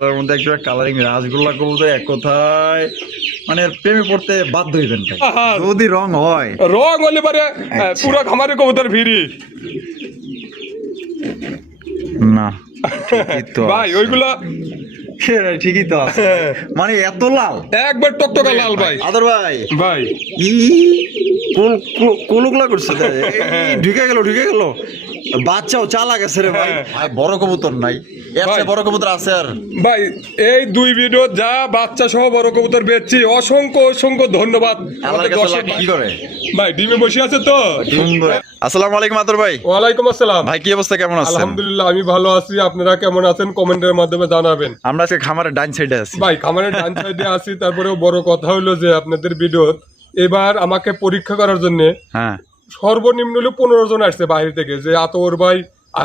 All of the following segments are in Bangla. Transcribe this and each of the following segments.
তার মধ্যে একটা কালারিং রাসগোল্লা কবুতর এক কথায় মানে প্রেমে পড়তে বাধ্য হইবেন ভাই যদি রং হয়। রং হলে পারে পুরো খামারে কবুতর ভিড়ি না ঠিকই তো ভাই আছে। ওইগুলা ঠিকই তো আছে। মানে এত লাল একবার টকটকা লাল ভাই। আদর ভাই ভাই ই কোলগুলা করছে ঢুকে গেল বাচ্চাও চালা গেছে রে ভাই। ভাই বড় কবুতর নাই, এর চেয়ে বড় কবুতর আছে আর ভাই এই দুই ভিডিও যা বাচ্চা সহ বড় কবুতর বেচছি অসংখ্য অসংখ্য ধন্যবাদ আল্লাহর আমাদের কাছে দর্শক লাখ কি করে ভাই ডিমে বসে আছে তো। সুন্দর। আসসালামু আলাইকুম আদর ভাই। ওয়ালাইকুম আসসালাম ভাই কি অবস্থা, কেমন আছেন? আলহামদুলিল্লাহ আমি ভালো আছি, আপনারা কেমন আছেন কমেন্টের মাধ্যমে জানাবেন। আমরা আজকে খামারের ডাইন সাইডে আছি ভাই খামারের ডান সাইডে আছি, তারপরেও বড় কথা হলো যে আপনাদের ভিডিও এবার আমাকে পরীক্ষা করার জন্য হ্যাঁ সর্বনিম্ন হলো 15 জন আসছে বাইরে থেকে, যে আতর ভাই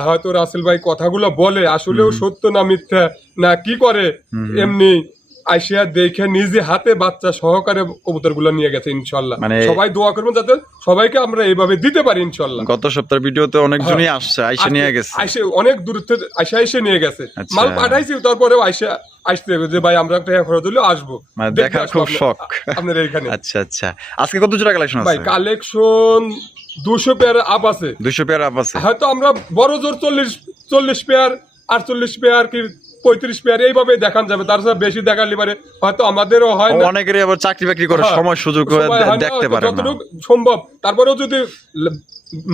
হয়তো রাসেল ভাই কথাগুলো বলে আসলেও সত্য না মিথ্যা না কি করে, এমনি আইসিয়া দেখে নিজে হাতে বাচ্চা সহকারে কবুতরগুলো নিয়ে গেছে ইনশাল্লাহ। মানে সবাই দোয়া করবেন যাতে সবাইকে আমরা এইভাবে দিতে পারি ইনশাল্লাহ। গত সপ্তাহের ভিডিওতে অনেকজনই আসছে, আইসা নিয়ে গেছে, আইসে অনেক দূর থেকে আইসে নিয়ে গেছে, আচ্ছা। মাল পাঠাইছি তারপরেও আসতে যে ভাই আমরা একটা খরচ দিলে আসবো, মানে দেখতে দেখার আসবো খুব শখ আপনার এখানে। আচ্ছা আচ্ছা, আজকে কত জোড়া কালেকশন ভাই আছে? কালেকশন 200 পেয়ার আপ আছে, 200 পেয়ার আপ আছে। হয়তো আমরা বড় জোর 40 পেয়ার 48 পেয়ার কি 35 পেয়ার এইভাবে দেখান যাবে, তার সাথে বেশি দেখালে পারে হয়তো আমাদেরও হয় না, অনেকেরই আবার চাকরি বাকরি করে হ্যাঁ, সময় সুযোগ হয়ে সময় হয় না, দেখতে পারে না। যতটুকু সম্ভব। তারপরেও যদি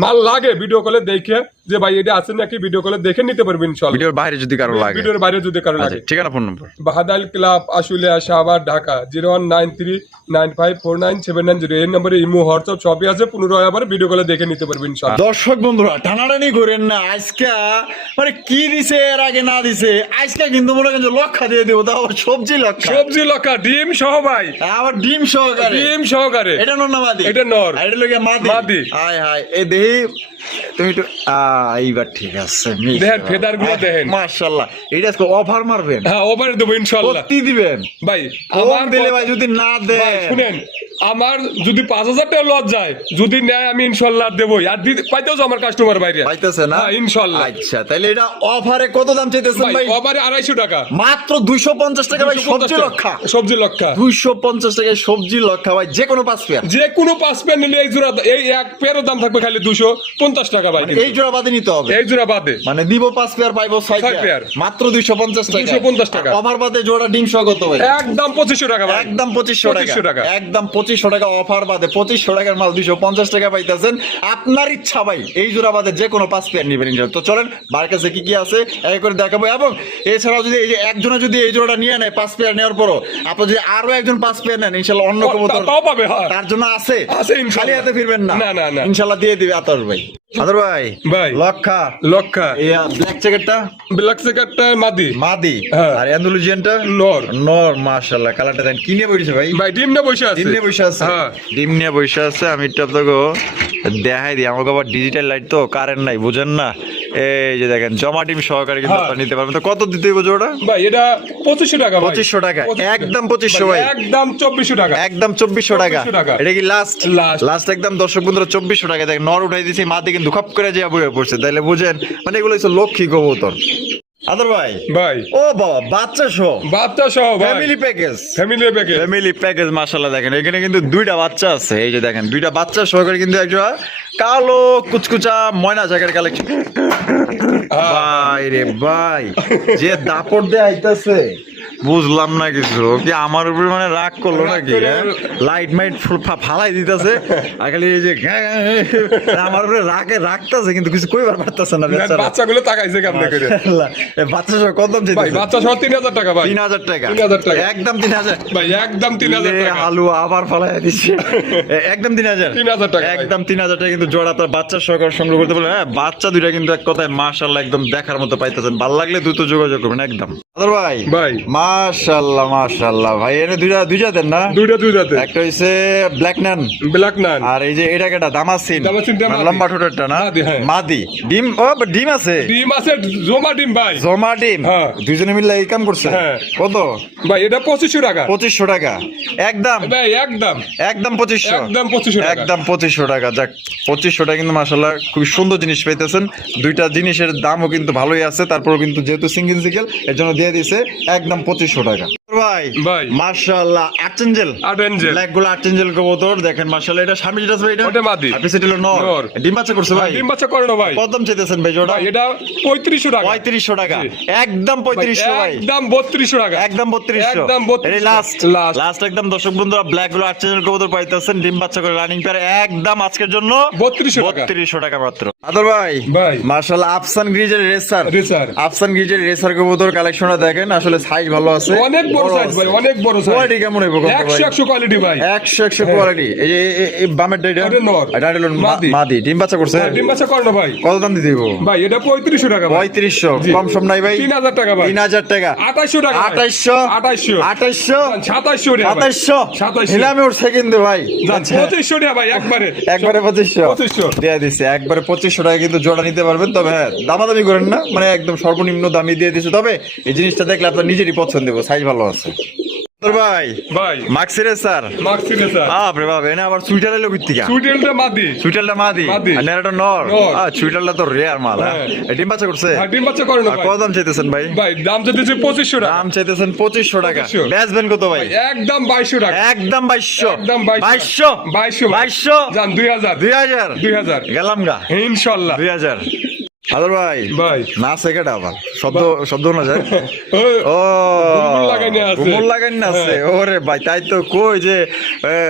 মাল লাগে ভিডিও কলে দেখে যে ভাই এটা আছে নাকি ভিডিও কলে দেখে নিতে পারবেন ইনশাআল্লাহ। ভিডিওর বাইরে যদি কারো লাগে, ভিডিওর বাইরে যদি কারো আচ্ছা, লাগে। ঠিকানা ফোন নম্বর? বাহাদাল ক্লাব আশুলিয়া শাহবাগ ঢাকা 0193954979 এই নম্বরে ইমো হোয়াটসঅ্যাপ সবই আছে, পুনরায় আবার ভিডিও কলে দেখে নিতে পারবেন ইনশাআল্লাহ। দর্শক বন্ধুরা টানাটানি করেন না, আজকে মানে কি দিছে এর আগে না দিছে, আজকে কিন্তু মনে করেন যে লক্ষা দিয়ে দিব, তাও আবার সবজি লক্ষা, সবজি লকা ডিম সহ ভাই, আবার ডিম সহকারে। ডিম সহকারে। এটা নর না মাদি? এটা নর। আর এটা লগে মাদি। মাদি। হাই হাই এই দেহি তুমি একটু এইবার ঠিক আছে দেখেন ফেদারগুলো দেখেন মাশাআল্লাহ। এটা আজকে অফার মারবেন? হ্যাঁ ওভারে দেবো ইনশাআল্লাহ। সত্যি দিবেন ভাই আমার দিলে ভাই, যদি না ভাই দেন শুনেন, আমার যদি 5000 টাকা লস যায় যদি নেয় আমি ইনশাআল্লাহ দেবই, আর পাইতেও আমার কাস্টমার বাইরে পাইতেছে না? হ্যাঁ ইনশাআল্লাহ। আচ্ছা তাহলে এটা অফারে কত দাম চাইতেছেন ভাই ভাই? ওভারে 250 টাকা, মাত্র 250 টাকা ভাই, সবজি লক্ষা। সবজি লক্ষা 250 টাকায় সবজি লক্ষা ভাই, যে কোনো 5 পেয়ার। যে কোনো 5 পেয়ার নিলে এই জোড়া এই এক পেয়ারের দাম থাকবে খালি 250 টাকা ভাই। এই জোড়া বাদে নিতে হবে, এই জোড়া বাদে মানে দিব 5 পেয়ার পাইবো 6 পেয়ার। পেয়ার মাত্র 250 টাকা। 250 টাকা। অফার বাদে জোড়া ডিম সহ কত ভাই? একদম 2500 টাকা ভাই, একদম 2500 2500 টাকা, টাকা। একদম 2500 টাকা অফার বাদে 2500 টাকার মাল 250 টাকা পাইতেছেন। আপনার ইচ্ছা ভাই, এই জোড়া বাদে যে কোনো 5 পেয়ার নিবেন ইনশাআল্লাহ। তো চলেন বার কাছে কি কি আছে এক করে দেখাবো, এবং এছাড়াও যদি এই যে একজনে যদি এই জোড়াটা নিয়ে নেয় 5 পেয়ার নেওয়ার পরও আপনি যদি আরো একজন 5 পেয়ার নেন ইনশাআল্লাহ অন্য কবুতর তাও পাবে। হ্যাঁ তার জন্য আছে ইনশাআল্লাহ। খালি হাতে ফিরবেন না, না, না, না। ইনশাআল্লাহ দিয়ে দিবে আতর ভাই। আতর ভাই ভাই লক্ষা লক্ষা এই ব্ল্যাক জ্যাকেটটা ব্ল্যাক সেকারটা মাদি মাদি, হ্যাঁ। আর অ্যান্ডালুজিয়ানটা নর। নর। মাশাআল্লাহ কালারটা দেন, কি নিয়ে বইছে ভাই? ভাই ডিম না বসে আছে, ডিম নিয়ে বসে আছে, হ্যাঁ ডিম নিয়ে বসে আছে। আমি একটু আপনাকে দেখাই দিই, আমাকে আবার ডিজিটাল লাইট তো কারেন্ট নাই বুঝেন না। এই যে দেখেন জমা ডিম সহকারে কিন্তু হ্যাঁ। আপনারা নিতে পারবেন। তো কত দিতে হবে জোড়া? ভাই এটা 2500 টাকা ভাই। 2500 টাকা, 2500 একদম 2500 ভাই, একদম 2400 টাকা, একদম 2400 টাকা। 2400 টাকা। এটা কি লাস্ট? Last। লাস্ট একদম দর্শক বন্ধুরা 2400 টাকা। দেখেন নর উঠাই দিয়েছি, মাটি কিন্তু খপ করে যে বইয়ে পড়ছে, তাইলে বুঝেন মানে এগুলো হচ্ছে লক্ষ্মী কবুতর। আদর ভাই ভাই ও বাবা বাচ্চা সহ বাচ্চা সহ ভাই family package, family package, family package. মাশাআল্লাহ দেখেন এখানে কিন্তু দুইটা বাচ্চা আছে, এই যে দেখেন দুইটা বাচ্চা সহকারে কিন্তু একটা কালো কুচকুচা ময়না জায়গার কালেকশন। ভাই রে ভাই, যে দাপট দিয়ে আইতাছে বুঝলাম না কিছু, কি আমার উপরে মানে রাগ করলো নাকি? লাইট মাইট ফালাই দিতেছে আর খালি এই যে আমার উপরে রাগে রাখতেছে, কিন্তু কিছু কইবার পারতেছে না বেচারা। বাচ্চাগুলো তাকাইছে কেমনে করে। মাশাআল্লাহ, এই বাচ্চা সহ কত দাম ভাই চাইতেছে? বাচ্চা সহ 3000 টাকা ভাই, 3000 টাকা, 3000 টাকা। একদম 3000 ভাই একদম 3000 টাকা। আলু আবার ফালাই দিচ্ছে একদম 3000 3000 টাকা ভাই। একদম 3000 টাকা কিন্তু জোড়া আপনার বাচ্চা সহকারে সংগ্রহ করতে পারবেন। হ্যাঁ বাচ্চা দুইটা কিন্তু এক কথায় মাশাআল্লাহ একদম দেখার মতো পাইতেছেন, ভালো লাগলে দ্রুত যোগাযোগ করবেন একদম। আদর ভাই ভাই মাশাআল্লাহ মাশাআল্লাহ ভাই, এনে দুইটা দেন না? দুইটাতে একটা হইছে ব্ল্যাক নান, ব্ল্যাক নান, আর এই যে এটা কেটা দামাসিন, দামাসিনটা মাদি। লম্বা ঠোঁটেরটা না? মাদি, হ্যাঁ। মাদি। ডিম, ও ডিম আছে? ডিম আছে, জমা ডিম ভাই। জমা ডিম? হ্যাঁ। দুইজনে মিলে এই কাম করছে? হ্যাঁ। কত ভাই এটা 2500 টাকা। 2500 টাকা একদম? ভাই একদম একদম 2500? একদম 2500 টাকা। একদম 2500 টাকা। যাক, 2500 টাকা কিন্তু মাশাআল্লাহ খুব সুন্দর জিনিস পাইতেছেন। দুইটা জিনিসের দামও কিন্তু ভালোই আছে, তারপর কিন্তু যেহেতু সিঙ্গেল এর জন্য দিয়ে দিছে একদম 2500 টাকা। ভাই ভাই মাশাআল্লাহ, আর্চেঞ্জেল, আটেনজেল ব্ল্যাক গুলো আর্চেঞ্জেল কবুতর দেখেন মাশাআল্লাহ। এটা স্বামী যেটা আছে ভাই, ওটা মাদি, আর পিছে হলো নর। নর। ডিম বাচ্চা করছে ভাই? ডিম বাচ্চা করে না ভাই। কত দাম চাইতেছেন ভাই জোড়া? ভাই এটা 3500 টাকা। 3500 টাকা? জি। একদম 3500 ভাই? একদম 3200 টাকা। একদম 3200? একদম 3200 এই লাস্ট লাস্ট লাস্ট একদম। দর্শক বন্ধুরা, ব্ল্যাক গুলো আর্চেঞ্জেল কবুতর পাইতেছেন ডিম বাচ্চা করে রানিং পেয়ার, একদম আজকের জন্য 3200 টাকা। 3200 টাকা মাত্র। আদর ভাই ভাই মাশাআল্লাহ, আফসান গ্রিজের রেসার, রেসার আফসান গ্রিজের রেসার কবুতর কালেকশনটা দেখেন, আসলে সাইজ ভালো আছে, অনেক বড় সাইজ ভাই, অনেক বড় সাইজ। কোয়ালিটি কেমন হইব ভাই? 100 কোয়ালিটি ভাই, 100 কোয়ালিটি। এই বামের ডাইটা এটা নর, এটা হলো মাদি। মাদি। ডিম বাচ্চা করছে? ডিম বাচ্চা করে না ভাই। কত দাম দিতে দিব ভাই এটা 3500 টাকা ভাই। 3500? জি। কম সম নাই ভাই? 3000 টাকা ভাই। 3000 টাকা? 2800 টাকা ভাই। 2800? 2800 2800? 2700 টাকা ভাই। 2700? হিলামে উঠছে কিন্তু ভাই। আচ্ছা, 2500 টাকা ভাই একবারে। একবারে 2500? 2500 দিয়ে দিছে একবারে 2500 টাকা কিন্তু জোড়া নিতে পারবেন। তবে হ্যাঁ, দামাদামি করেন না, মানে একদম সর্বনিম্ন দামই দিয়ে দিছে। তবে এই জিনিসটা দেখলে আপনার নিজেরই পছন্দ হবে, সাইজ ভালো আছে। তোর ভাই ভাই মাক্সিরে স্যার, মাক্সিনে স্যার, বাপরে বাপ, এনে আবার সুইটার এলো কিত্তিকা? সুইটেলটা মাদি, সুইটারটা মাদি মাদি। আর নেড়াটা নর? নর। সুইটারটা তো রেয়ার মাল। হ্যাঁ। ডিম বাচ্চা করছে? আর ডিম বাচ্চা করে না আর ভাই। কত দাম চাইতেছেন ভাই? ভাই দাম চাইতেছে 2500 টাকা। দাম চাইতেছেন 2500 টাকা? 2500 বেচবেন কত ভাই? একদম 2200 টাকা। একদম 2200? একদম 2200 2200? 2200 জান 2000 2000? 2000 গেলাম গা ইনশাআল্লাহ। 2000। আদর ভাই ভাই না সেকেটা আবার শব্দ না যায়? ও ঘুমুর লাগাইনি আছে। ঘুমুর লাগাইনি না আছে? ওরে ভাই, তাই তো কই যে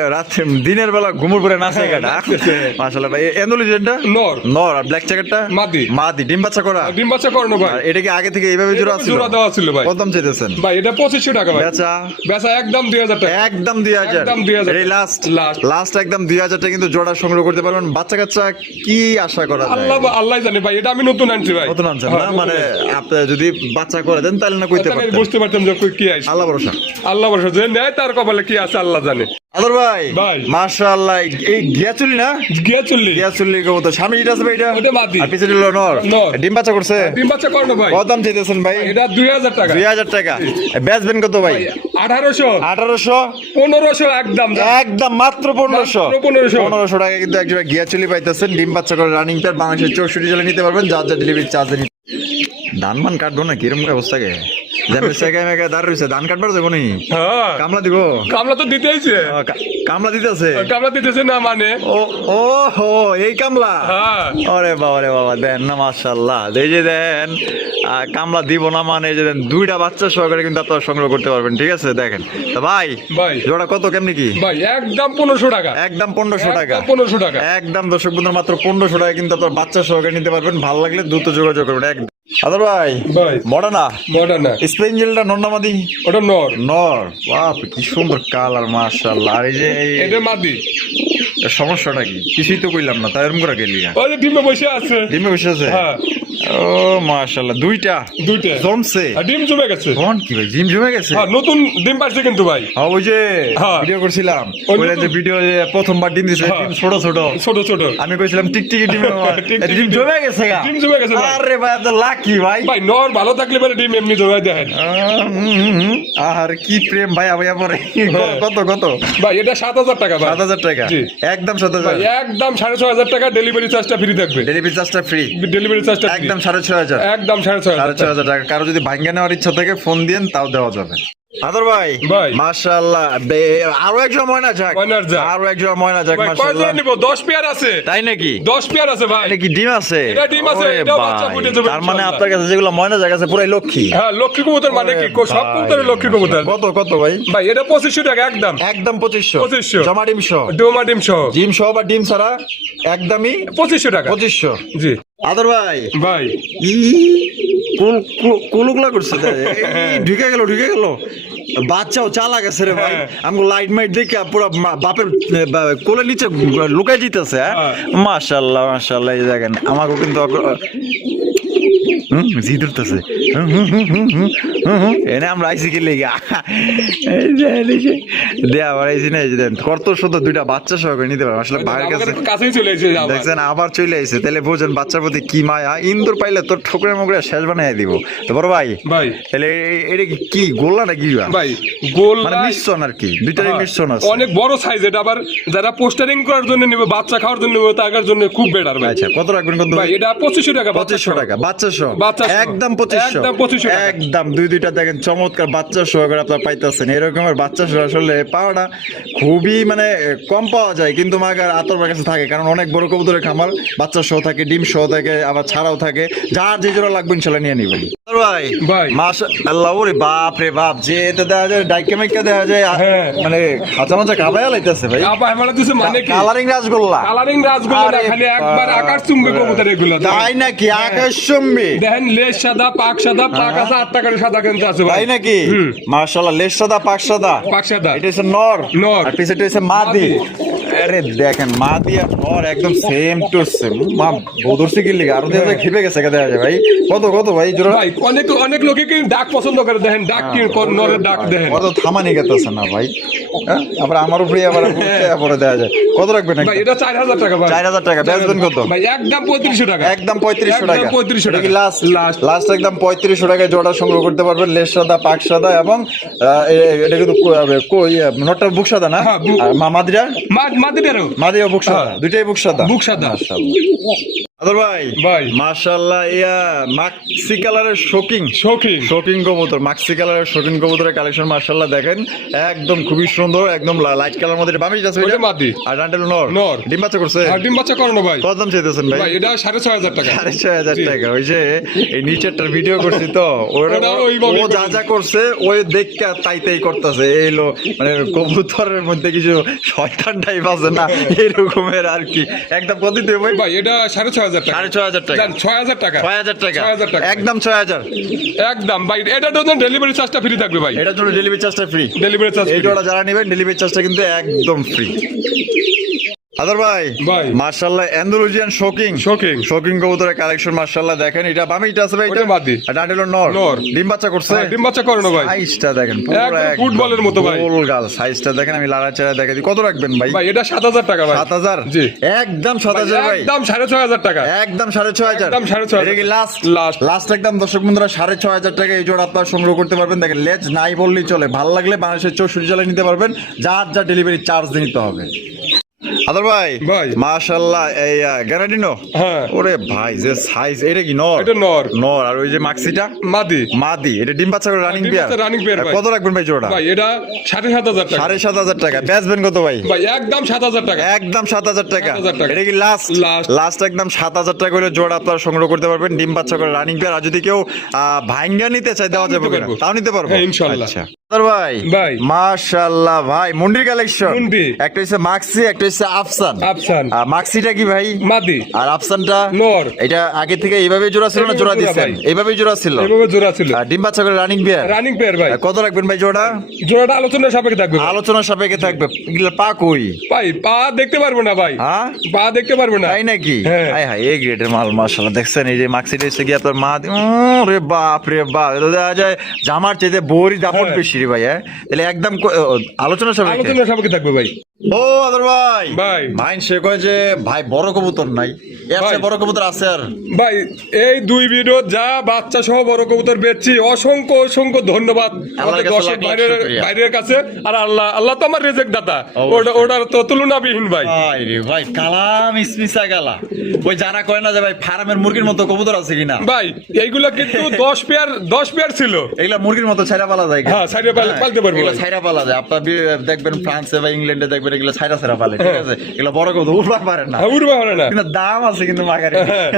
রাতে দিনের বেলা ঘুমুর পরে নাচে কাটা। মাশাআল্লাহ ভাই, এন্দুলি যেটা নর, নর, আর ব্ল্যাক জ্যাকেটটা মাদি। মাদি। ডিম বাচ্চা করা? ডিম বাচ্চা করে না ভাই। আর এটা কি আগে থেকে এইভাবে জোড়া ছিল? জোড়া দেওয়া ছিল ভাই। কত দাম চাইতেছেন ভাই এটা 2500 টাকা ভাই। বেচা? বেচা একদম 2000 টাকা। একদম 2000? একদম 2000 এই লাস্ট লাস্ট লাস্ট একদম 2000 টাকা কিন্তু জোড়া সংগ্রহ করতে পারবেন। বাচ্চা কাচ্চা কি আশা করা যায়? আল্লাহ জানে ভাই, এটা আমি নতুন আনছি ভাই। নতুন আনছেন হ্যাঁ, না? নতুন মানে আনছি। আপনি যদি বাচ্চা করে দেন তাহলে না কইতে তাহলে আমি পারতেন। বুঝতে পারতাম যে কি আইছে। আল্লাহ ভরসা। আল্লাহ ভরসা, যে নেয় তার কপালে কি আছে আল্লাহ জানে। আদর ভাই ভাই। মাশাআল্লাহ, এই গিয়াচুলি না? গিয়া চললি গিয়াচুলি কবুতর সামনে যেটা আছে ভাই, এটা ওটা মাদি। আর পিছনে হলো নর। নর। ডিম বাচ্চা করছে? ডিম বাচ্চা করে না ভাই। কত দাম চাইতেছেন ভাই? এটা 2000 টাকা। 2000 টাকা? বেচবেন কত ভাই? 1800 1800? 1500 একদম একদম মাত্র 1500? মাত্র 1500 1500 টাকা কিন্তু একজোড়া গিয়াচুলি পাইতেছেন। ডিম বাচ্চা করে রানিং পেয়ার, বাংলাদেশের 64 জেলা নিতে পারবেন, যার যা ডেলিভারি চার্জ। ধান মান কাটবো না কিরম অবস্থা গে? দাঁড় রয়েছে, ধান কাটবার যাবো নি? হ্যাঁ কামলা দিব? কামলা তো দিতেইছে। কামলা দিতেছে? কামলা দিতেছে না মানে? ও ও হো, এই কামলা? হ্যাঁ ওরে বাবা রে বাবা, দেন না মাশাআল্লাহ, এই যে দেন কামলা দিব না মানে, এই যে দেন দুইটা বাচ্চা সহকারে কিন্তু আপনারা সংগ্রহ করতে পারবেন। ঠিক আছে, দেখেন তো ভাই। ভাই জোড়া কত কেমনি কি? ভাই একদম 1500 টাকা। একদম 1500 টাকা? একদম 1500 টাকা। একদম দর্শক বন্ধুরা, মাত্র 1500 টাকা কিন্তু আপনার বাচ্চা সহকারে নিতে পারবেন। ভালো লাগলে দ্রুত যোগাযোগ করবেন। একদম আদর ভাই ভাই মডার্না মডার্ন না, স্পেন জেলটা নন্নামাদি? ওটা নর। নর? বাপ কি সুন্দর কালার মাশাআল্লাহ। আর এই যে এটা মাদি। এর সমস্যাটা কি? কিছুই তো কইলাম না, তাই এরকম করে গেলি? ওই যে ডিমে বসে আছে। ডিমে বসে আছে? হ্যাঁ ও মাশাআল্লাহ, দুইটা দুইটা জমছে? আর ডিম জমে গেছে। কোন কি ভাই, জিম জমে গেছে? হ্যাঁ নতুন ডিম পারছে কিন্তু ভাই। হ্যাঁ, ওই যে হ্যাঁ। ভিডিও করছিলাম, ওই ওই যে নতুন- ভিডিও প্রথমবার ডিম দিছে, হ্যাঁ। ডিম ছোট ছোট, ছোট ছোট আমি কইছিলাম টিকটিকি ডিম, টিকটিকি ডিম জমে গেছে গা? ডিম জমে গেছে ভাই। আরে ভাই, আপনার লাকি ভাই। ভাই নর ভালো থাকলে পরে ডিম এমনি জমাই দেখেন। আর কি প্রেম ভাই আবার পরে। কত কত ভাই এটা 7000 টাকা ভাই। 7000 টাকা? জি। একদম ভাই 7000? একদম 6500 টাকা। ডেলিভারি চার্জটা ফ্রি থাকবে। ডেলিভারি চার্জটা ফ্রি? ডেলিভারি চার্জটা একদম 6500? একদম 6500 6500 টাকা। কারো যদি ভাঙ্গা নেওয়ার ইচ্ছা থাকে ফোন দিয়েন, তাও দেওয়া যাবে। আদর ভাই ভাই। মাশাআল্লাহ, আরো একজন ময়না যাক, ময়নার যাক। আরো একজন ময়না যাক ভাই মাশাআল্লাহ। কয়জন নিব? 10 পেয়ার আছে। তাই নাকি? 10 পেয়ার আছে ভাই। এটা কি ডিম আছে? এটা ডিম আছে, ওরে এটাও বাচ্চা ভাই, ফুটে যাবে তার মানে ইনশাআল্লাহ। আপনার কাছে যেগুলো ময়না জায়গা আছে পুরাই লক্ষ্মী। হ্যাঁ লক্ষ্মী কবুতর মানে কি? ওরে সব ভাই, কবুতরের লক্ষ্মী কবুতর। কত কত ভাই? ভাই এটা 2500 টাকা একদম। একদম 2500? 2500 জমা ডিম সহ? ডোমা ডিম সহ। ডিম সহ বা ডিম ছাড়া একদমই 2500 টাকা। 2500? জি আদর ভাই ভাই কুলুকলা করছে, ঢুকে গেল। বাচ্চাও চালাক আছে রে ভাই। হ্যাঁ। আমাকে লাইট মাইট দেখে পুরো বাপের কোলের নিচে লুকাই দিতেছে। হ্যাঁ। মাশাআল্লাহ মাশাআল্লাহ, এই দেখেন আমাকে কিন্তু জি ধরতেছে এনে আমরা আইসি কি লেগা দেয়া বাড়াইছি না, এই যে দেন কত শুধু দুইটা বাচ্চা সহ করে নিতে পারবো আসলে বাইরের কাছে কাছেই চলে এসেছে আবার। দেখছেন আবার চলে আইছে, তাহলে বোঝেন বাচ্চার প্রতি কি মায়া। ইন্দুর পাইলে তোর ঠোকরে মোকরে শেষ বানাই দিব। তো বড় ভাই ভাই তাহলে এটা কি গোল্লা না কি ভাই গোল মানে মিশ্রণ আর কি, দুইটারই মিশ্রণ আছে। অনেক বড় সাইজ এটা, আবার যারা পোস্টারিং করার জন্য নিবে, বাচ্চা খাওয়ার জন্য নিবে, তার জন্য খুব বেটার ভাই। আচ্ছা কত রাখবেন কত ভাই এটা 2500 টাকা, 2500 টাকা বাচ্চা সহ, বাচ্চা সহ। একদম 2500, একদম 2500 টাকা। একদম দুইটা দেখেন চমৎকার বাচ্চা সহ করে আপনারা পাইতেছেন। এরকমের বাচ্চা সহ আসলে পাওয়াটা খুবই মানে কম পাওয়া যায়, কিন্তু মাগার আতর কাছে থাকে, কারণ অনেক বড় কবুতরের খামার, বাচ্চা সহ থাকে, ডিম সহ থাকে, আবার ছাড়াও থাকে, যার যে জোড়া লাগবে ইনশাল্লাহ নিয়ে নিবেন ভাই। ভাই। মাশাআল্লাহ, ওরে বাপ রে বাপ, যে এটা দেওয়া যায় ডাইকে মাইকা দেওয়া যায়, হ্যাঁ। মানে খাঁচা মাচা কাবায়া লাইতেছে ভাই, আপা আমাদের দিছে মানে কি কালারিং রাসগোল্লা, কালারিং রাসগোল্লা না, আরে খালি একবার আকাশ চুম্বে কবুতর এগুলো। তাই নাকি? আকাশ চুম্বি দেখেন লেজ সাদা, পাক সাদা, পাক আছে 8 টাকার সাদা কিন্তু আছে ভাই। তাই নাকি? মাশাআল্লাহ, লেজ সাদা পাক সাদা, পাক সাদা। এটা হচ্ছে নর, নর। আর পিছনে হচ্ছে মাদি। আরে দেখেন মাদি আর নর একদম সেম টু সেম। মা বদরসি কি লিগা আর দিয়ে খেপে গেছে কে দেখা যায় ভাই। কত কত ভাই জোড়া? ভাই অনেক অনেক লোকে কি ডাক পছন্দ করে, দেখেন ডাক কি নরের ডাক দেখেন। কত থামানি গেতেছে না ভাই, হ্যাঁ? আবার আমার উপরে আবার পরে দেওয়া যায়। কত রাখবেন? ভাই এটা 4000 টাকা ভাই। 4000 টাকা। বেচবেন কত? ভাই একদম 3500 টাকা। একদম 3500 টাকা। একদম 3500 টাকা। লাস্ট লাস্ট লাস্ট একদম 3500 টাকায় জোড়া সংগ্রহ করতে পারবেন। লেজ সাদা পাক সাদা এবং এটা কিন্তু নটটার বুক সাদা না? হ্যাঁ, বুক। আর মাদিরা মাদিদেরও মাদিরা বুক সাদা, দুইটাই বুক সাদা। বুক সাদা। আদর ভাই ভাই। মাশাআল্লাহ, ইয়া মাক্সি কালারের শোকিং শোকিং কবুতর, মাক্সি কালারের শোকিং কবুতরের কালেকশন মাশাআল্লাহ দেখেন একদম খুবই সুন্দর, একদম লাইট কালার মধ্যে। বামি যাচ্ছে ওইটা মাদি আর ডান্ডেল নর। নর। ডিম বাচ্চা করছে? আর ডিম বাচ্চা করানো ভাই। কত দাম চাইতেছেন ভাই? ভাই এটা 6500 টাকা। 6500 টাকা। ওই যে এই নিচেরটার ভিডিও করছি তো, ওটা ওইভাবেই ও যা যা করছে ওই দেখে তাই তাই করতেছে। এই লো মানে কবুতরের মধ্যে কিছু শয়তান টাইপ আছে না, এরকমের আর কি। একদম কত দিতে ভাই? ভাই এটা 6500 টাকা। 6500 টাকা। 6000 টাকা। 6000 টাকা। 6000 টাকা। একদম 6000। একদম ভাই এটার জন্য ডেলিভারি চার্জটা ফ্রি থাকবে ভাই। এটার জন্য ডেলিভারি চার্জটা ফ্রি। ডেলিভারি চার্জ এই জোড়া যারা নেবেন ডেলিভারি চার্জটা কিন্তু একদম ফ্রি। আদর ভাই ভাই। মাশাআল্লাহ, অ্যান্ডালুজিয়ান শোকিং কবুতরের কালেকশন মাশাআল্লাহ দেখেন। এটা বামিটা আছে ভাই, এটা ওটা মাদি। আর ডান্ডেল নর। নর। ডিম বাচ্চা করছে? হ্যাঁ, ডিম বাচ্চা করানো ভাই। সাইজটা দেখেন একদম ফুটবলের মতো ভাই। গোল গাল সাইজটা দেখেন, আমি লাড়াচাড়া দেখে দিই। কত রাখবেন ভাই? ভাই এটা 7000 টাকা ভাই। 7000? জি। একদম 7000 ভাই। একদম 6500 টাকা। একদম 6500। একদম 6500 এটা কি লাস্ট? লাস্ট। লাস্ট একদম দর্শক বন্ধুরা 6500 টাকা এই জোড়া আপনারা সংগ্রহ করতে পারবেন। দেখেন লেজ নাই বললেই চলে, ভালো লাগলে বাংলাদেশের 64 জেলায় নিতে পারবেন, যার যা ডেলিভারি চার্জ দিয়ে নিতে হবে। আদর ভাই ভাই। মাশাআল্লাহ, এই গ্যারান্টিনো। হ্যাঁ। ওরে ভাই যে সাইজ, এটা কি নর? এটা নর। নর। আর ওই যে মাক্সিটা মাদি। মাদি। এটা ডিম বাচ্চা করে রানিং ডিম পেয়ার। বাচ্চা running pair ভাই। কত রাখবেন ভাই জোড়া? ভাই এটা 7500 টাকা। 7500 টাকা। বেচবেন কত ভাই? ভাই একদম 7000 টাকা। একদম 7000 টাকা। 7000 টাকা। এটা কি লাস্ট? লাস্ট। লাস্ট একদম 7000 টাকা করে জোড়া আপনারা সংগ্রহ করতে পারবেন, ডিম বাচ্চা করে রানিং পেয়ার। আর যদি কেউ ভাঙ্গা নিতে চায় দেওয়া যাবে নিতে কিনা? পারবো। তাও নিতে পারবো হ্যাঁ, ইনশাআল্লাহ। আচ্ছা আদর ভাই ভাই। মাশাআল্লাহ ভাই, মুন্ডির কালেকশন। মুন্ডি। একটা হচ্ছে মাক্সি, একটা হচ্ছে আফসান। আফসান। মাক্সিটা কি ভাই? মাদি। আর আফসানটা নর। এটা আগে থেকে এইভাবে জোড়া ছিল না এইভাবে জোড়া জোড়া দিচ্ছেন? ভাই। এইভাবে জোড়া ছিল। এভাবে জোড়া ছিল। আর ডিম বাচ্চা করে রানিং পেয়ার। রানিং পেয়ার ভাই। কত রাখবেন ভাই জোড়া? জোড়াটা আলোচনার সাপেক্ষে থাকবে ভাই। আলোচনা সাপেক্ষে থাকবে। এগুলা পা কই? ভাই পা দেখতে পারবো না ভাই। হ্যাঁ পা দেখতে পারবো না। তাই নাকি? হ্যাঁ। হাই হাই, এই গ্রেডের মাল মাশাআল্লাহ। দেখছেন এই যে মাক্সিটা এসে গিয়ে আপনার মা রে বাপ রে বাপ, এটা দেখা যায় জামার চাইতে বড়ি দাপট হ্যাঁ। বেশি রে ভাই। হ্যাঁ তাহলে একদম আলোচনা সাপেক্ষে। আলোচনার সাপেক্ষে থাকবে ভাই। ও আদর ভাই ভাই। মাইন সে কয় যে ভাই বড় কবুতর নাই, এর চেয়ে ভাই। বড় কবুতর আছে আর? ভাই এই দুই ভিডিও যা বাচ্চা সহ বড় কবুতর বেচছি, অসংখ্য অসংখ্য ধন্যবাদ আমাদের কাছে দর্শক লাখ লাখ বাইরের শুকরিয়া। বাইরের কাছে। আর আল্লাহ তো আমার রেজেক দাতা, অবশ্যই। ওটার তো তুলনাবিহীন ভাই। ভাই রে ভাই, কালাম ইসমিসা গালা। ওই যারা কয় না যে ভাই ফার্মের মুরগির মতো কবুতর আছে কিনা, ভাই এইগুলা কিন্তু 10 পেয়ার ছিল। এগুলা মুরগির মতো ছাইরা পালা যায়। হ্যাঁ, ছাইরা পালতে পারবো এগুলা ভাই। ছাইরা পালা যায়। আপনার দেখবেন ফ্রান্সে বা ইংল্যান্ডে দেখবেন এগুলা ছাইরা ছাইরা পালে, ঠিক আছে? এগুলা বড় কবুতর উড়বার পারে না, হ্যাঁ, উড়বে পারে না। কিন্তু দাম আছে কিন্তু মাগারে। হ্যাঁ।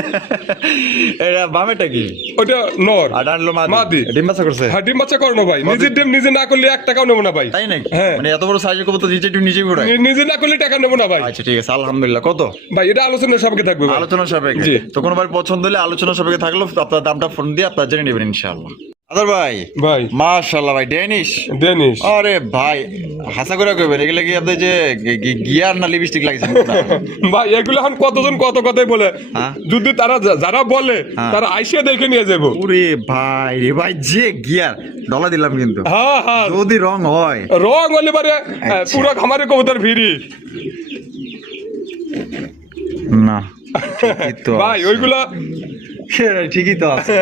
এটা বামেটা কি? ওটা নর। আর ডানলো মাদি। মাদি। ডিম বাচ্চা করছে? হ্যাঁ, ডিম বাচ্চা করানো ভাই। নিজের ডিম নিজে না করলে 1 টাকাও নেবো না ভাই। তাই নাকি? হ্যাঁ। মানে এত বড় সাইজের কবুতর নিজেই ঘোরায়? নিজে না করলে টাকা নেবো না ভাই। আচ্ছা ঠিক আছে, আলহামদুলিল্লাহ। কত ভাই এটা আলোচনার সাপেক্ষে থাকবে ভাই। আলোচনা সাপেক্ষে? জি। তো কোনোবার পছন্দ হলে আলোচনা সাপেক্ষে থাকলো আপনার দামটা ফোন দিয়ে আপনার জেনে নেবেন ইনশাআল্লাহ। আদর ভাই ভাই মাশাআল্লাহ ভাই ডেনিশ ডেনিশ আরে ভাই হাসা করে কইবেন এগুলা কি আপনি যে গিয়ার না লিপস্টিক লাগিয়েছেন ভাই এগুলো এখন কতজন কত কথাই বলে হ্যাঁ? যদি তারা যারা বলে তারা আইসে দেখে নিয়ে যাবো। ওরে ভাই রে ভাই যে গিয়ার ডলা দিলাম কিন্তু হ্যাঁ হ্যাঁ যদি রং হয় রং হলে পারে আচ্ছা। পুরো খামারে কবুতর ভিড়ি না ঠিকই তো ভাই আছে। ওইগুলা ঠিকই তো আছে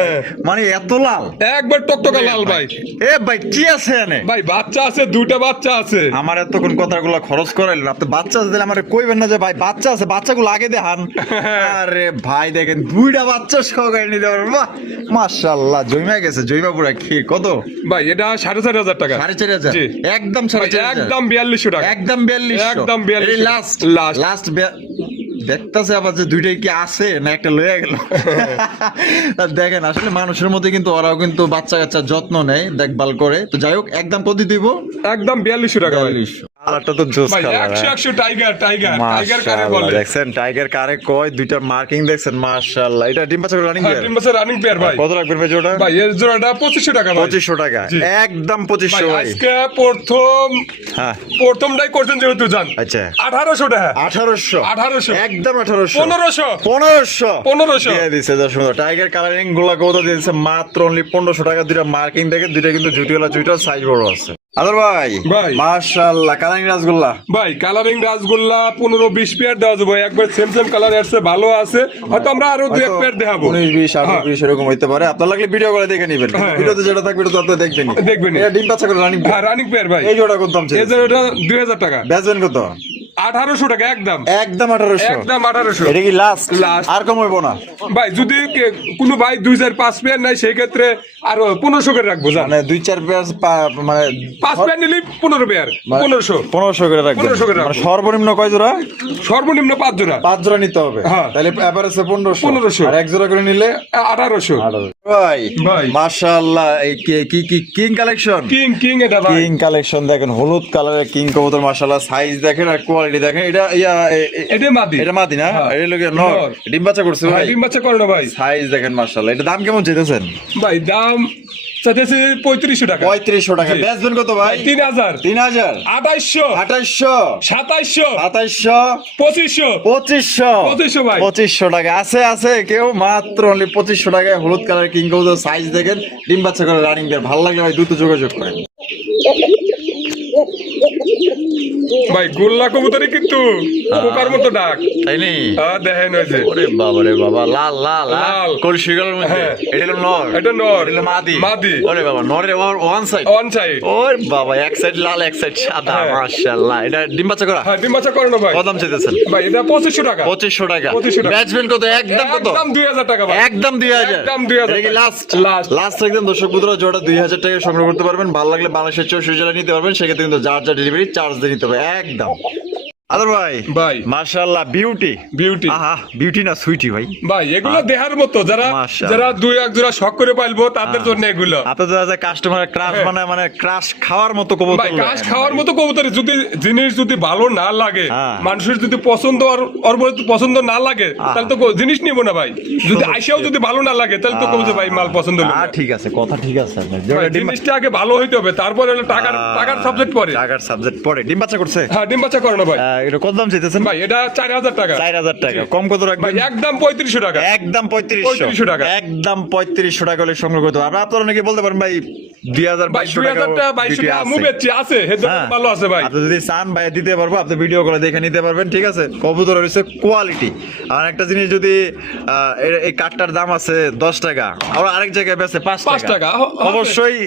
মানে এত লাল একবার টকটকা লাল ভাই। এ ভাই কি আছে এনে ভাই বাচ্চা আছে, দুইটা বাচ্চা আছে। আমার এতক্ষণ কথাগুলো খরচ করাইলেন আপনি বাচ্চা আছে দিলে আমার কইবেন না যে ভাই বাচ্চা আছে বাচ্চাগুলো আগে দেখান আরে ভাই দেখেন দুইটা বাচ্চা সহকারে নিতে পারবেন বাহ মাশাআল্লাহ জমে গেছে জৈবা পুরা কি কত ভাই এটা 4,500 টাকা। 4,500 জি। একদম ভাই, 4,500 একদম 4200 টাকা। একদম 4200 একদম 4200 লাস্ট লাস্ট। লাস্ট দেখতেছে আবার যে দুইটাই কি আছে না একটা লয়ে গেল দেখেন আসলে মানুষের মধ্যে কিন্তু ওরাও কিন্তু বাচ্চা কাচ্চার যত্ন নেয় দেখভাল করে তো যাই হোক একদম কত দিব একদম 4200 টাকা ভাই। 4200 কালারটা তো জোস ভাই কালার 100 টাইগার টাইগার টাইগার কারে বলে। দেখছেন টাইগার কারে কয় দুইটা মার্কিং দেখছেন মাশাআল্লাহ এটা ডিম বাচ্চা করে রানিং হ্যাঁ, তিন বছর রানিং পেয়ার ভাই। কত রাখবেন ভাই জোড়া ভাই এর জোড়াটা 2500 টাকা ভাই। 2500 টাকা জি। একদম ভাই 2500 ভাই আজকে হ্যাঁ প্রথমটাই করছেন যেহেতু জান আচ্ছা 1800 টাকা। 1800 1800 একদম 1800 1500 1500 1500 দিয়ে দিছে যা সুন্দর টাইগার কালারিং গুলা কত দিয়েছে মাত্র অনলি 1500 টাকা দুইটা মার্কিং দেখে দুইটা কিন্তু জুটিওয়ালা জুটিওয়াল সাইজ বড় আছে আদর ভাই ভাই। মাশাআল্লাহ কালারিং রাসগোল্লা ভাই কালারিং রাসগোল্লা 15-20 পেয়ার দেওয়া যাবে একবার সেম সেম কালার এসে ভালো আছে হয়তো আমরা আরো দুই এক পেয়ার দেখাবো 19 20 18 20 এরকম হইতে পারে আপনার লাগলে ভিডিও করে দেখে নেবেন হ্যাঁ, ভিডিওতে যেটা থাকবে এটা তো আপনি দেখবেন দেখবেন। এটা ডিম বাচ্চা করে রানিং হ্যাঁ রানিং পেয়ার ভাই। এই জোড়া কত দাম ছিল এই জোড়াটা 2000 টাকা। বেচবেন কত 1800 টাকা একদম একদম 1800 একদম 1800। এটা কি লাস্ট Last। আর কম হইব না ভাই যদি কোনো ভাই 2-4-5 পেয়ার নাই সেই ক্ষেত্রে আরো 1500 করে রাখবো জান। মানে 2-4 পেয়ার মানে 5 পেয়ার নিলে 15 পেয়ার 1500 1500 করে রাখবেন 1500 করে রাখবো। মানে সর্বনিম্ন কয় জোড়া সর্বনিম্ন 5 জোড়া 5 জোড়া নিতে হবে হ্যাঁ। তাহলে এভারেজ 1500 1500 আর এক জোড়া করে নিলে 1800। ভাই ভাই। মাশাআল্লাহ এই কি কি কিং কালেকশন কিং এটা ভাই। কিং কালেকশন দেখেন হলুদ কালারের কিং কবুতর মাশাআল্লাহ সাইজ দেখেন আর কোয়ালিটি দেখেন এটা এটা মাদি। এটা মাদি না হ্যাঁ। এটা লোকে নর নর। ডিম বাচ্চা করছে ভাই ভাই ডিম বাচ্চা করে না ভাই। সাইজ দেখেন মাশাআল্লাহ এটা দাম কেমন চাইতেছেন ভাই দাম চাইতেছি 3500 টাকা। 3500 টাকা জি। বেচবেন কত ভাই 3000 3000 2800 2800 2700 2700 2500 2500 2500 ভাই। 2500 টাকা আছে আছে কেউ মাত্র অনলি 2500 টাকায় হলুদ কালার কিং কবুতর সাইজ দেখেন ডিম বাচ্চা করে রানিং বের ভালো লাগলে ভাই দ্রুত যোগাযোগ করেন ভাই গোল্লা কবুতরই কিন্তু পোকার মতো ডাক। তাই নি দেখেন ওই যে ওরে বাবা রে বাবা লাল লাল লাল। কলসি গলার মধ্যে হ্যাঁ। এটা হলো নর এটা নর। এটা হলো মাদি মাদি। ওরে বাবা নরের ওয়ান সাইড অন সাইড। ওরে বাবা এক সাইড লাল এক সাইড সাদা হ্যাঁ। মাশাআল্লাহ এটা ডিম বাচ্চা করা হ্যাঁ ডিম বাচ্চা করে না ভাই। কত দাম চাইতেছেন ভাই এটা 2500 টাকা। 2500 টাকা 2500 টাকা। বেচবেন কত একদম কত একদম 2000 টাকা ভাই। একদম 2000 একদম 2000 এটা কি টাকা। Last Last। লাস্ট একদম দর্শক বন্ধুরা জোড়া 2000 টাকা সংগ্রহ করতে পারবেন ভালো লাগলে বাংলাদেশের 64 জেলা নিতে পারবেন সেক্ষেত্রে কিন্তু যার যা ডেলিভারি চার্জ দিয়ে নিতে হবে একদম আদর ভাই ভাই। মাশাআল্লাহ বিউটি বিউটি আহা বিউটি না সুইটি ভাই ভাই এগুলো দেখার মতো যারা মাশাআল্লাহ। যারা দুই এক জোড়া শখ করে পাইলবো তাদের জন্য এগুলো। আপনাদের যে কাস্টমার ক্রাশ মানে ক্রাশ খাওয়ার মতো কবুতর ভাই কাজ খাওয়ার মতো কবুতর যদি জিনিস যদি ভালো না লাগে হ্যাঁ। মানুষের যদি পছন্দ আর পছন্দ না লাগে তাহলে তো জিনিস নিব না ভাই। যদি আইসাও যদি ভালো না লাগে তাহলে তো কবুতর ভাই মাল পছন্দ হলো না। ঠিক আছে কথা ঠিক আছে আপনার ভাই, জিনিসটা আগে ভালো হইতে হবে তারপরে হলো টাকার সাবজেক্ট পরে। টাকার সাবজেক্ট পরে ডিম বাচ্চা করছে হ্যাঁ ডিম বাচ্চা করে না ভাই। এটা কত দাম চাইতেছেন ভাই এটা 4000 টাকা। 4000 টাকা কম কত ভাই রাখবেন একদম 3500 টাকা। একদম 3500 টাকা। একদম 3500 টাকা হলে সংগ্রহ করতে হবে আপনারা নাকি বলতে পারেন ভাই 2000 ভাই 2200 টাকা 2200 টাকা মুবেচ্ছি আছে হেড হ্যাঁ। ভালো আছে ভাই। আপনি যদি চান ভাই দিতে পারবো আপনি ভিডিও করে দেখে নিতে পারবেন ঠিক আছে কবুতর হচ্ছে কোয়ালিটি আর একটা জিনিস যদি এই কাঠটার দাম আছে 10 টাকা আর আরেক জায়গায় বেচে 5 5 টাকা। অবশ্যই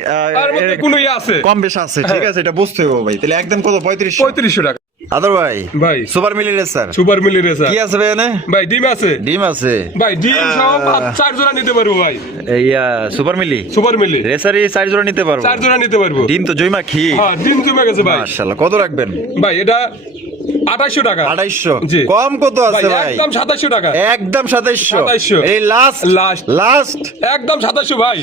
আর মধ্যে কোনো ইয়ে আছে কম বেশ আছে ঠিক আছে এটা বুঝতে হবে ভাই তাহলে একদম কত 3500 টাকা। আদর ভাই ভাই সুপার মিলি স্যার সুপার মিলি রেসার কি আছে ভাই এনে ভাই ডিম আছে। ডিম আছে ভাই ডিম সহ 4 জোড়া নিতে পারবো ভাই। ইয়া সুপার মিলি সুপার মিলি রেসারি 4 জোড়া নিতে পারবো 4 জোড়া নিতে পারবো। ডিম তো জয়মা খি হ্যাঁ ডিম জমে গেছে ভাই। মাশাআল্লাহ কত রাখবেন ভাই এটা 2800 টাকা। 2800 জি। কম কত আছে ভাই একদম 2700 টাকা। একদম 2700 2700 এই লাস্ট লাস্ট লাস্ট একদম 2700 ভাই।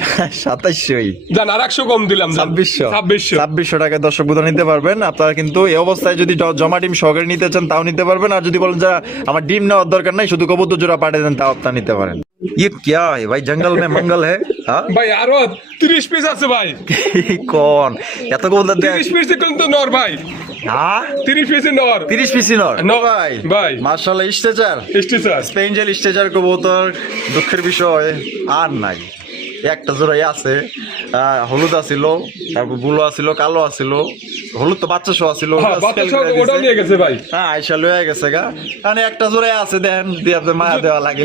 2700 জান আর 100 কম দিলাম জান। 2600 টাকা দর্শক বুধ নিতে পারবেন আপনারা কিন্তু এই অবস্থায় যদি জমা ডিম সহকারে নিতে চান তাও নিতে পারবেন আর যদি বলেন যে আমার ডিম নেওয়ার দরকার নাই শুধু কবুতর জোড়া পাঠিয়ে দেন তাও আপনারা নিতে পারেন ये क्या है भाई, जंगल में मंगल है? हाँ ভাই আরো 30 পিস আছে ভাই, कौन এত কবুতর দেখ? 30 পিস কিন্তু নর ভাই, হ্যাঁ 30 পিস নর, 30 পিসি নর নর। ভাই ভাই। মাশাআল্লাহ স্টেচার স্টিচার স্পেঞ্জেল স্টেচার কবুতর, দুঃখের বিষয় আর নাই, একটা জোড়াই আছে। হলুদ আছিল, তারপর বুলো আছিল, কালো আছিল, হলুদ তো বাচ্চা সহ আছিল, হ্যাঁ বাচ্চা সহ ওটাও নিয়ে গেছে ভাই। হ্যাঁ আইসা লয়ে গেছে গা, মানে একটা জোড়াই আছে, দেন দিয়ে আপনার মায়া দেওয়া লাগে,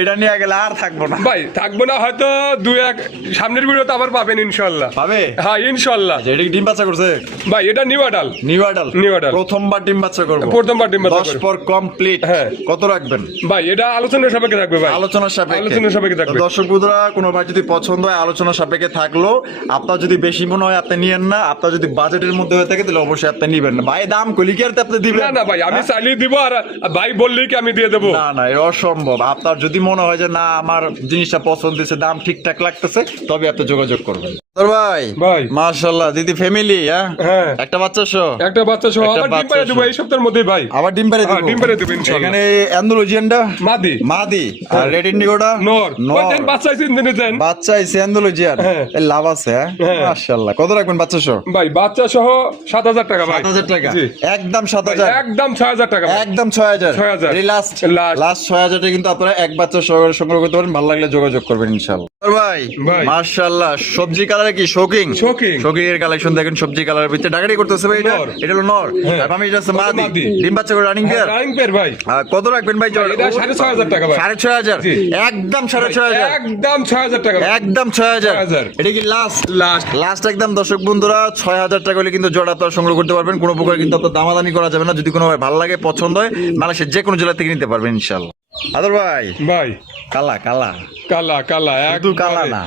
এটা নিয়ে গেলে আর থাকবো না ভাই থাকবো না হয়তো দুই এক সামনের ভিডিওতে আবার পাবেন ইনশাআল্লাহ। পাবে। হ্যাঁ ইনশাআল্লাহ। এটা কি ডিম বাচ্চা করছে? ভাই এটা new adult, new adult, new adult. প্রথমবার ডিম বাচ্চা করবো, প্রথমবার ডিম বাচ্চা 10 করবো। পর কমপ্লিট। হ্যাঁ। কত রাখবেন ভাই এটা আলোচনার সাপেক্ষে থাকবে ভাই, আলোচনার সাপেক্ষে? আলোচনার সাপেক্ষে থাকবে। তো দর্শক বন্ধুরা, কোনো ভাই যদি পছন্দ হয় আলোচনা সাপেক্ষে থাকলো, আপনার যদি বেশি মনে হয় আপনি নিয়েন না, আপনার যদি বাজেটের মধ্যে হয়ে থাকে তাহলে অবশ্যই আপনি নিবেন না। ভাই দাম কইলি কি আর আপনি দিবেন? না না ভাই আমি চালিয়ে দিব, আর ভাই বললেই কি আমি দিয়ে দেবো? না না, এটা অসম্ভব। আপনার যদি মনে হয় যে না আমার জিনিসটা পছন্দ হয়েছে, দাম ঠিকঠাক লাগতেছে, তবে আপনি যোগাযোগ করবেন। তোর ভাই ভাই। মাশাআল্লাহ, দিদি ফ্যামিলি। হ্যাঁ একটা বাচ্চা সহ, একটা বাচ্চা সহ একটা আবার ডিম বাচ্চা পাড়ে দেবো সহ। এই সপ্তাহের মধ্যেই ভাই। আবার ডিম পাড়ে হ্যাঁ, দিব? ডিম পাড়ে দেবো ইনশাআল্লাহ। এখানে অ্যান্ডালুজিয়ানটা মাদি মাদি আর রেড ইন্ডিগোটা নর, নর। ওই দেন বাচ্চা আছে ইন্দিনে দেন। বাচ্চা আছে অ্যান্ডালুজিয়ান, হ্যাঁ। এর লাভ আছে। হ্যাঁ। মাশাআল্লাহ, কত রাখবেন বাচ্চা সহ? ভাই বাচ্চা সহ 7000 টাকা ভাই। 7000 টাকা, জি। একদম ভাই, 7000, একদম 6000 টাকা ভাই। একদম 6000। 6000 লাস্ট Last। লাস্ট 6000 টাকা কিন্তু আপনারা এক বাচ্চা সহকারে সংগ্রহ করতে পারেন। ভালো লাগলে যোগাযোগ করবেন ইনশাআল্লাহ। ভাই ভাই। মাশাআল্লাহ, সবজি কালারে কি শোকিং? শৌখিন। শোকিং এর কালেকশন দেখেন, সবজি কালারের ভিতরে ডাকাডি করতেছে ভাই। এটা নর। এটা হলো নর, হ্যাঁ। আর আমি এটা হচ্ছে ওটা মাদি। মাদি। ডিম বাচ্চা করে রানিং পেয়ার। রানিং পেয়ার ভাই। কত রাখবেন ভাই? ভাই, এটা 6500 টাকা ভাই। 6500, জি। একদম 6500, একদম 6000 টাকা ভাই। একদম 6000। 6000 এটা কি লাস্ট? লাস্ট। লাস্ট একদম। দর্শক বন্ধুরা, 6000 টাকা হলে কিন্তু জোড়া আপনারা সংগ্রহ করতে পারবেন। কোনো প্রকার কিন্তু আপনার দামাদামি করা যাবে না। যদি কোনো ভাই ভালো লাগে, পছন্দ হয়, বাংলাদেশের যে কোনো জেলা থেকে নিতে পারবেন ইনশাআল্লাহ। আদর ভাই ভাই কালা কালা, কালা কালা শুধু কালা না,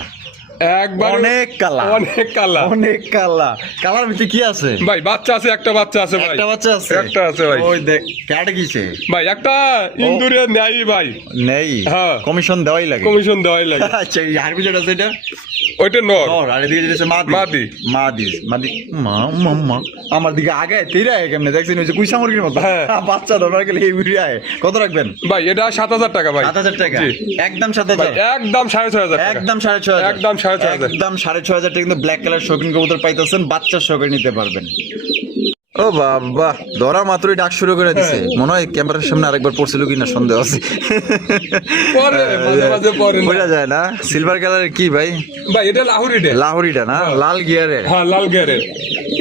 একবার অনেক কালা, অনেক কালা। অনেক কালা। কালার ভিতরে কি আছে? ভাই বাচ্চা আছে, একটা বাচ্চা আছে ভাই। একটা বাচ্চা আছে? একটা আছে ভাই। ওই দেখ ক্যাট কিছে ভাই একটা ইন্দুরে নেই ভাই, নেই, হ্যাঁ। কমিশন দেওয়াই লাগে। কমিশন দেওয়াই লাগে। আচ্ছা, এই হারবি যেটা আছে এটা ওইটা নর। নর, আর এদিকে যেটা আছে মাদি। মাদি। মাদি মাদি। মা মাম্মা আমার দিকে আগে তেরা কেমনে দেখছেন? ওই যে কুইসা মুরগির মতো। হ্যাঁ। বাচ্চা ধরার গেলে এই ভিডিও আয়। কত রাখবেন? ভাই এটা 7000 টাকা ভাই। 7000 টাকা, জি। একদম ভাই 7000, একদম 6500 টাকা। একদম 6500, একদম 6500। একদম 6500 টাকা কিন্তু ব্ল্যাক কালার শৌখিন কবুতর পাইতেছেন, বাচ্চা সহকারে নিতে পারবেন। ও বাবা, ধরা মাত্রই ডাক শুরু করে দিছে। মনে হয় ক্যামেরার সামনে আরেকবার পড়ছিল কিনা সন্দেহ আছে। পরে মাঝে মাঝে পরে না। বোঝা যায় না। সিলভার কালারের কি ভাই? ভাই এটা লাহুরিটে। লাহোরিটা না, লাল গিয়ারে। হ্যাঁ লাল গেরে।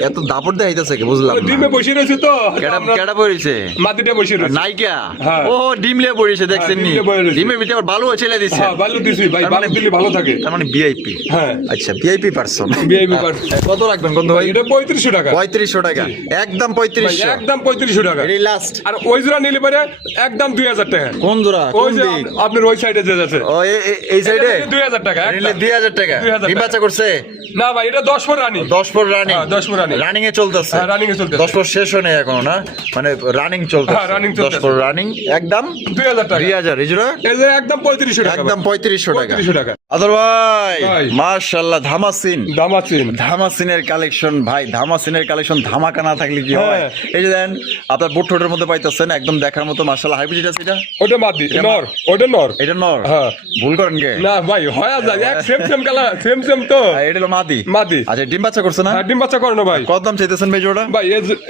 এত দাপট দেখাইতেছে কি বুঝলাম না। ডিমে বসে রয়েছে তো কেডা কেডা পড়িছে? মাটিতে বসে রয়েছে। নাইকা। হ্যাঁ। ও ডিম লিয়ে পড়িছে, দেখছেন নি? ডিম লিয়ে পড়ে রয়েছে। ডিমের ভিতরে আবার বালু ছেলে দিছে। হ্যাঁ ভালো দিছি ভাই, তার ভালো মানে- দিলে ভালো থাকে। তার মানে ভিআইপি। হ্যাঁ আচ্ছা, ভিআইপি পারসন। VIP person। কত রাখবেন কোন ভাই? এটা 3500 টাকা। 3500 টাকা, একদম ভাই 3500। একদম 3500 টাকা। এই লাস্ট। আর ওই জোড়া নিলে পরে একদম 2000 টাকা। কোন জোড়া? ওই কোন যে দিক? আপনার ওই সাইডে যে আছে ও এই সাইডে 2000 টাকা। নিলে একটা। 2000 টাকা। 2000 ডিম টাকা। বাচ্চা করছে? না ভাই এটা 10 পর রানি। 10 পর রানিং। হ্যাঁ, 10 পর running। রানিং এ চলতেছে। হ্যাঁ, running এ চলতেছে। 10 পর শেষ হয় নাই এখনো না, মানে রানিং চলতেছে। হ্যাঁ, running 10 চলতেছে। পর রানিং, একদম 2000 টাকা। 2000। এই জোড়া এই যে একদম 3500 টাকা। একদম 3500 টাকা। 3500 টাকা। আদর ভাই ভাই। মাশাআল্লাহ, ধামাসিন। দামাচিন। ধামাসিনের কালেকশন ভাই, ধামাসিনের কালেকশন ধামাকা না থাকলে কি হয়? হ্যাঁ। এই যে দেন আপনার বুট ঠোঁটের মধ্যে পাইতেছেন, একদম দেখার মতো মাশাআল্লাহ। হাইব্রিড আছে এটা? ওটা মাদি নর, ওটা নর। এটা নর? হ্যাঁ। ভুল করেন কে? না ভাই হয় যায় এক same same colour, same same তো। এটা হলো মাদি। মাদি। আচ্ছা, ডিম বাচ্চা করছে না? হ্যাঁ ডিম বাচ্চা করে না ভাই। কত দাম চাইতেছেন ভাই জোড়া? ভাই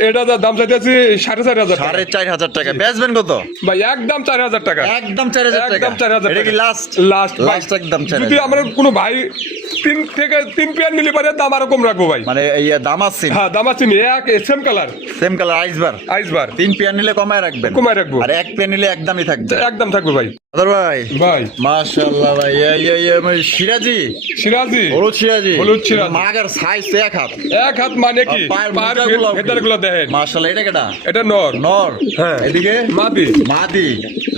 এটা যা দাম চাইতেছি 4500 টাকা। 4500 টাকা। বেচবেন কত? ভাই একদম 4000 টাকা। একদম 4000 টাকা। একদম 4000 এটা কি টাকা। লাস্ট? লাস্ট ভাই। লাস্ট একদম 4000। যদি আমার কোনো ভাই 3 পেয়ার নিলে পারে দাম আরো কম রাখবো ভাই। মানে এই দামাসিন হ্যাঁ দামাচিনি এক same colour, same colour আইসবার আইসবার 3 pair নিলে কমায় রাখবেন। কমায় রাখবো। আর 1 পেয়ার নিলে একদমই থাকবে। একদম থাকবে ভাই। আদর ভাই ভাই মাশাআল্লাহ ভাই, এই সিরাজি, সিরাজি হলুদ সিরাজি, হলুদ সিরাজি। মাগার সাইজ এক হাত। এক হাত মানে কি পায়ের পায়ের মোজাগুলো ভেতরগুলো দেখেন। মাশাআল্লাহ। এটা কেডা? এটা নর। নর। হ্যাঁ। এদিকে মাদি। মাদি।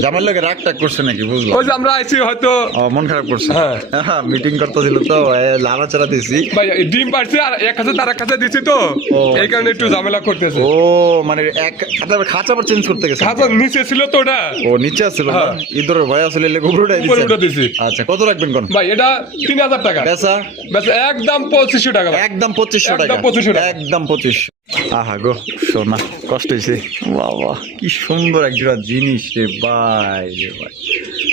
জামার লোকে রাগ টাগ করছে নাকি বুঝলাম? ওই যে আমরা আইছি হয়তো ও মন খারাপ করছে। হ্যাঁ। হ্যাঁ, মিটিং করতেছিল তো, লাড়াচাড়া দিছি। ভাই ডিম পারছে আর এক কাছে তার এক কাছে দিছি তো, ও, এই কারণে একটু ঝামেলা করতেছে। ও মানে এক আপনার খাঁচা আবার চেঞ্জ করতে গেছে? খাঁচা নিচে ছিল তো ওটা। ও নিচে আসছিল না? হ্যাঁ। ইঁদুরের ভয় আসলে লেগে উপরে উঠাই উপরে উঠে দিছে। দিছি। আচ্ছা, কত রাখবেন কোন? ভাই এটা 3000 টাকা। বেচা ব্যাস একদম 2500 টাকা ভাই। একদম 2500 টাকা। একদম 2500 টাকা। একদম 2500। আহা গো সোনা, কষ্ট হয়েছে বাবা। কি সুন্দর এক জোড়া জিনিস রে ভাই রে ভাই।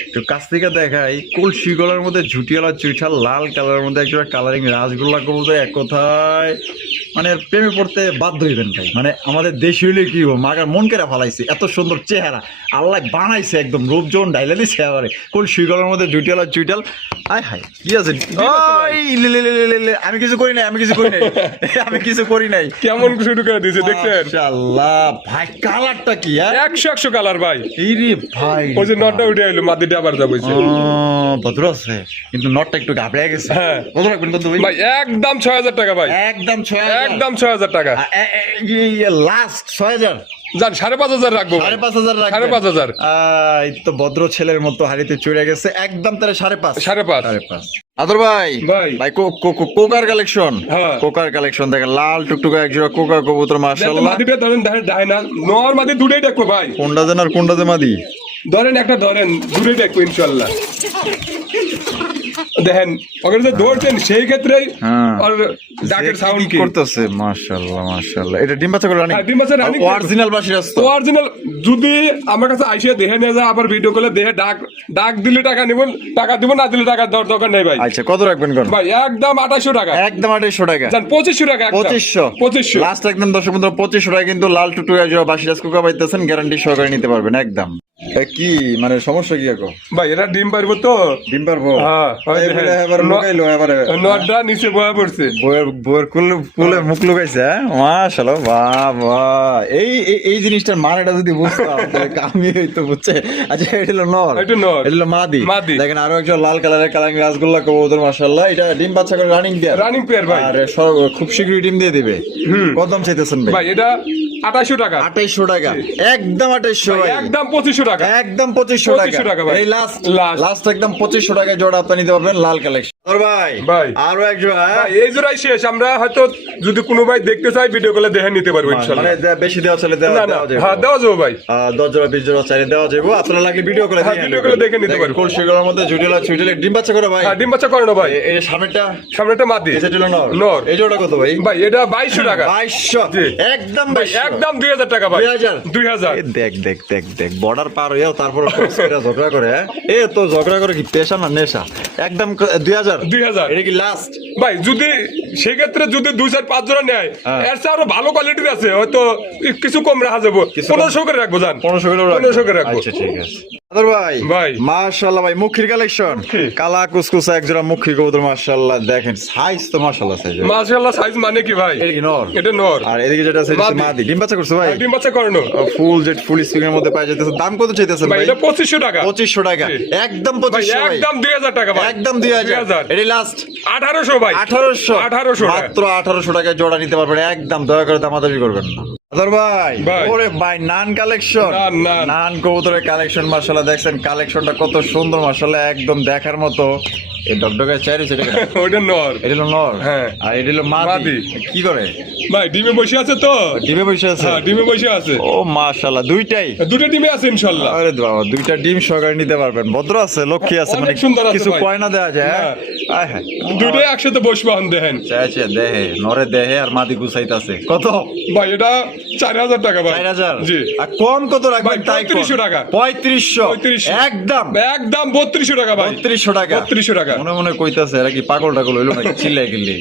একটু কাছ থেকে দেখাই, কলসি গলার মধ্যে ঝুটিয়ালা চুইঠাল লাল কালারের মধ্যে একটা কালারিং রাসগোল্লা কবুতর, এক কথায় মানে প্রেমে পড়তে বাধ্য হইবেন ভাই। মানে আমাদের দেশি হইলে কি হবো, মাগার মন কেরা ফালাইছে, এত সুন্দর চেহারা আল্লাহ বানাইছে, একদম রূপজন ডাইলা দিছে এবারে কলসি গলার মধ্যে ঝুটিয়ালা চুইঠাল। আয় হাই কি আছে, ওই লে লে লে লে লে লে, আমি কিছু করি নাই, আমি কিছু করি নাই, আমি কিছু করি নাই। কেমন শুরু করে দিয়েছে দেখছেন? মাশাআল্লাহ ভাই, কালারটা কি 100 কালার ভাই। এই রে ভাই, ওই যে নটটা উঠে আইলো, মাদিটা আবার যাবইছে। ভদ্র আছে কিন্তু নটটা একটু ঘাবড়ে গেছে। হ্যাঁ। কত রাখবেন কত ভাই? ভাই একদম 6000 টাকা ভাই, একদম 6000, একদম 6000 টাকা। লাস্ট 6000, যান 5500 রাখবো ভাই। 5500 রাখবেন। 5500। এই তো ভদ্র ছেলের মতো হাড়িতে চড়ে গেছে, একদম তাহলে 5.5। 5.5। আদর ভাই, ভাই। ভাই কোকার কালেকশন, হ্যাঁ। কোকার কালেকশন দেখেন, লাল টুকটুকা এক জোড়া কোকার কবুতর মাশাআল্লাহ। মাদিটা ধরেন ডায়না নর মাদি দুটোই দেখবো ভাই। কোনটা দেন আর কোনটা দে মাদি? ধরেন একটা ধরেন, দুটোই দেখবো ইনশাআল্লাহ। দেখেন ওখানে যে ধরছেন সেই ক্ষেত্রেই হ্যাঁ। আর ডাকের সাউন্ড কি করতেছে, মাশাআল্লাহ মাশাআল্লাহ। এটা ডিম বাচ্চা করে রানি, হ্যাঁ, ডিম বাচ্চা রানিং। অরিজিনাল বাসি রাস্তা, অরিজিনাল। যদি আমার কাছে আইসে দেখে নিয়ে যায়, আবার ভিডিও কলে দেখে ডাক দিলে টাকা নিব, টাকা দিব, না দিলে টাকা দরকার নেই ভাই। আচ্ছা কত রাখবেন কোন ভাই একদম 2800 টাকা, একদম 2800 টাকা, জান 2500 টাকা, 2500 লাস্ট একদম দর্শক বন্ধুরা 2500 টাকা কিন্তু লাল টুকটুকা জোড়া বাসি রাস কোকা পাইতেছেন, গ্যারান্টি সহকারে নিতে পারবেন একদম। কি মানে সমস্যা কি এখন? ভাই এরা ডিম পারবো তো? ডিম পারবো? হ্যাঁ, এবারে এবারে লুকাইলো, এবারে নটটা নিচে বয়া পড়ছে, বইয়ের কুলে মুখ লুকাইছে। হ্যাঁ মাশাআল্লাহ, বাহ বাহ। এই জিনিসটার মানেটা যদি বুঝতাম তাহলে কামি হইতো, বুঝছে? আচ্ছা এটা হলো নর, এটা নর, এটা হলো মাদি। মাদি। দেখেন আরো একটা লাল কালারের কালারিং রাসগোল্লা কবুতর মাশাআল্লাহ, এটা ডিম বাচ্চা করে রানিং পেয়ার, রানিং পেয়ার ভাই। আর খুব শীঘ্রই ডিম দিয়ে দিবে। কত দাম চাইতেছেন ভাই? ভাই এটা 2800 টাকা, 2800 টাকা, একদম 2800 ভাই, একদম 2500 টাকা, একদম 2500 টাকা ভাই। এই লাস্ট একদম 2500 টাকায় জোড়া আপনি নিতে পারবেন লাল কালেকশন। ওর ভাই ভাই আরো এক জোড়া, ভাই এই জোড়াই শেষ। আমরা হয়তো যদি কোনো ভাই দেখতে চাই ভিডিও কলে দেখে নিতে পারবো ইনশাআল্লাহ। মানে বেশি দেওয়া চলে না না, হ্যাঁ দেওয়া যাবে ভাই, 10 জোড়া 20 জোড়া চাইলে দেওয়া যাবে, আপনারা লাগলে ভিডিও করে হ্যাঁ ভিডিও কলে দেখে নিতে পারবো। কলসিগুলোর মধ্যে জুটিলা ছুটিলে ডিম বাচ্চা করে ভাই। হ্যাঁ ডিম বাচ্চা করে না ভাই। এই সামনেটা মাদি, এটা হলো নর। নর। এই জোড়া কত ভাই? ভাই এটা 2200 টাকা, 2200, জি। একদম ভাই 2200, একদম 2000 টাকা ভাই, 2000। দেখ দেখ দেখ দেখ বর্ডার পার হয়েও তারপর ঝগড়া করে। এ তো ঝগড়া করে কি পেশা না নেশা? একদম 2000, 2000। এটা কি লাস্ট ভাই যদি সেক্ষেত্রে যদি 2-4-5 জোড়া নেয়, হ্যাঁ। এর চেয়ে আরো ভালো কোয়ালিটির আছে, হয়তো কিছু কম রাখা যাবো, 1500 করে রাখবো, জান 1500 করে 1500 করে রাখবো। আচ্ছা ঠিক আছে। আদর ভাই, ভাই। মাশাআল্লাহ ভাই, মুখির কালেকশন, কালা কুসকুসা এক জোড়া মুখী কবুতর মাশাআল্লাহ। দেখেন সাইজ তো মাশাআল্লাহ সাইজ, মাশাআল্লাহ সাইজ মানে কি ভাই? এটা কি নর? এটা নর। আর এদিকে যেটা আছে এটা মাদি। মাদি, ডিম বাচ্চা করছে ভাই, ডিম বাচ্চা করানো। ফুল স্পিকের মধ্যে পাই যাইতেছে। দাম কত চাইতেছেন ভাই ভাই? এটা 2500 টাকা, 2500 টাকা, জি। একদম ভাই 2500 ভাই, একদম 2000 টাকা ভাই, একদম 2000। এটা লাস্ট 1800 ভাই, 1800, 1800 টাকা। মাত্র 1800 টাকায় জোড়া নিতে পারবেন একদম। দয়া করে দামাদামি করবেন না। আদর ভাই, ভাই। ওরে ভাই নান কালেকশন, নান। নান কবুতরের কালেকশন মাশাআল্লাহ। দেখছেন কালেকশনটা কত সুন্দর মাশাআল্লাহ, একদম দেখার মতো। এই ডগডগের চাই রয়েছে, ওটা নর। এটা হলো নর, হ্যাঁ। আর এটা হলো মাদি। মাদি। কি করে ভাই ডিমে বসে আছে তো? ডিমে বসে আছে? হ্যাঁ ডিমে বসে আছে। ও মাশাআল্লাহ, দুইটাই? দুটো ডিমে আছে ইনশাআল্লাহ। আরে বাবা, দুইটা ডিম সহকারে নিতে পারবেন। ভদ্র আছে, লক্ষ্মী আছে, অনেক মানে সুন্দর আছে কিছু ভাই। কয়না দেওয়া যায়। হ্যাঁ। আয় হ্যাঁ, দুটোই একসাথে বসবে হন দেখেন। চাইছে দেহে নরে দেহে আর মাদি গুছাইতাছে। কত ভাই এটা 4000 টাকা ভাই। 4000? জি। আর কম কত রাখবেন? ভাই, তাই 3500 টাকা। 3500, 3500 একদম একদম 3200 টাকা ভাই, 3200 টাকা। 3200 টাকা। মনে মনে কইতাছে এরা কি পাগল টাগল হইলো নাকি চিল্লাই গেলি।